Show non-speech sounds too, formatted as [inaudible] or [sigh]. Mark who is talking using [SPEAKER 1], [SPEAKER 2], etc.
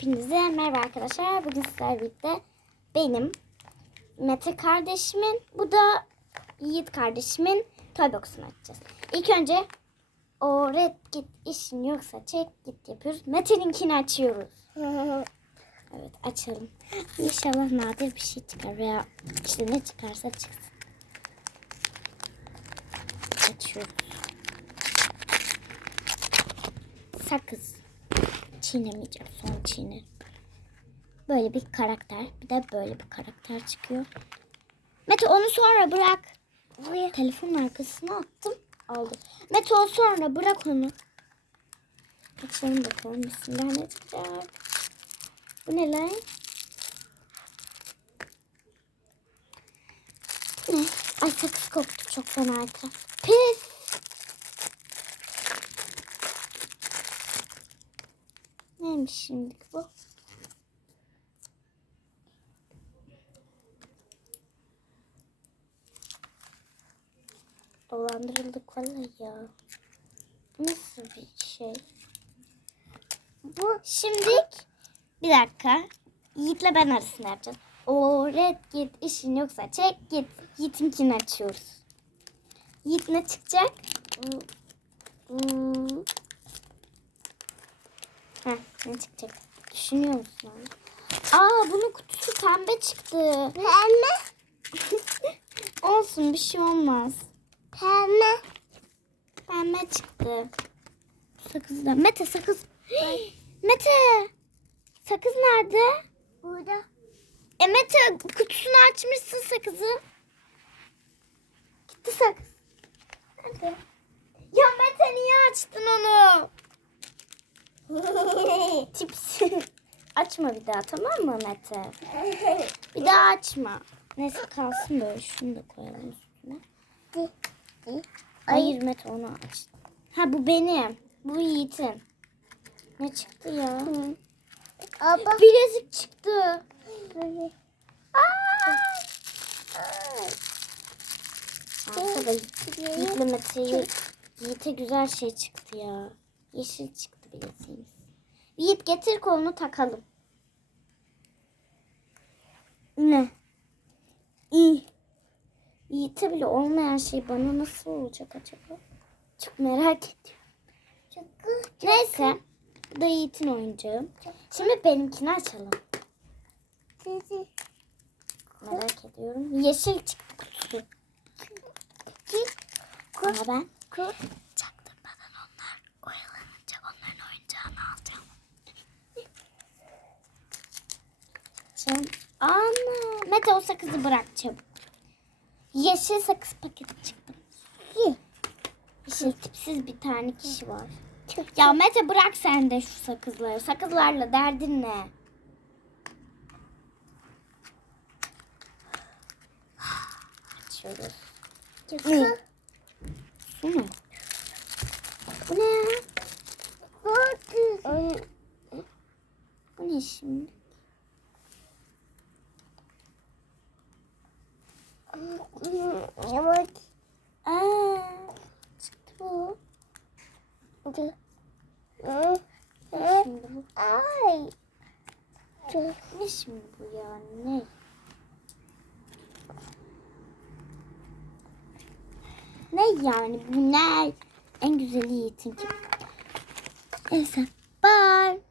[SPEAKER 1] Hepinize merhaba arkadaşlar. Bugün sizlerle birlikte benim, Mete kardeşimin, bu da Yiğit kardeşimin Toybox'unu açacağız. İlk önce o red git işin yoksa çek git yapıyoruz. Mete'ninkini açıyoruz. [laughs] Evet açalım. İnşallah nadir bir şey çıkar veya işte ne çıkarsa çıksın. Açıyoruz. Sakız. Çiğnemeyeceğim. Son çiğnerim. Böyle bir karakter. Bir de böyle bir karakter çıkıyor. Mete onu sonra bırak. Telefonun arkasına attım. Aldı. Mete o sonra bırak onu. Açalım bakalım. Bismillah ne çıkacak. Bu ne lan? Ne? Ay sakız koktu çok fena etraf. Pis. Neymiş şimdi bu? Dolandırıldık vallahi ya. Nasıl bir şey? Bu şimdilik bir dakika. Yiğit'le ben arasında yapacağız. O red git işin yoksa çek git. Yiğit'inkini açıyoruz. Yiğit ne çıkacak? Hmm. Heh, ne çıkacak? Düşünüyor musun? Aa bunun kutusu pembe çıktı. Pembe? [laughs] Olsun bir şey olmaz. Pembe. Pembe çıktı. Sakız da. Mete sakız. [gasps] Mete. Sakız nerede? Burada. E Mete kutusunu açmışsın sakızı. Gitti sakız. Nerede? Ya Mete niye açtın onu? [laughs] Tipsi. Açma bir daha tamam mı Mete? [laughs] Bir daha açma. Neyse kalsın böyle. Şunu da koyalım üstüne. Hayır Mete onu aç. Ha bu benim. Bu Yiğit'in. Ne çıktı ya?
[SPEAKER 2] Abla.
[SPEAKER 1] Bilezik çıktı. Arkada Yiğit'le Mete'ye Yiğit'e güzel şey çıktı ya. Yeşil çıktı bileziğimiz. Yiğit getir kolunu takalım. Ne? İyi. Yiğit'e bile olmayan şey bana nasıl olacak acaba? Çok merak ediyorum. Neyse. Bu da Yiğit'in oyuncağı. Şimdi benimkini açalım. Merak ediyorum. Yeşil çıktı kutusu. Ama ben çaktırmadan Şimdi, ana. Mete o sakızı bırak çabuk. Yeşil sakız paketi çıktı. Yeşil tipsiz bir tane kişi var. Ya Mete bırak sen de şu sakızları. Sakızlarla derdin ne? Açıyoruz. Bu ne? Bu ne? Bu ne şimdi?
[SPEAKER 2] Yavaş.
[SPEAKER 1] Aa, çıktı bu. Şimdi bu.
[SPEAKER 2] Ay.
[SPEAKER 1] Ne şimdi bu ya? Ne? Ne yani bu ne? En güzeli Yiğit'inki. Neyse. Bye.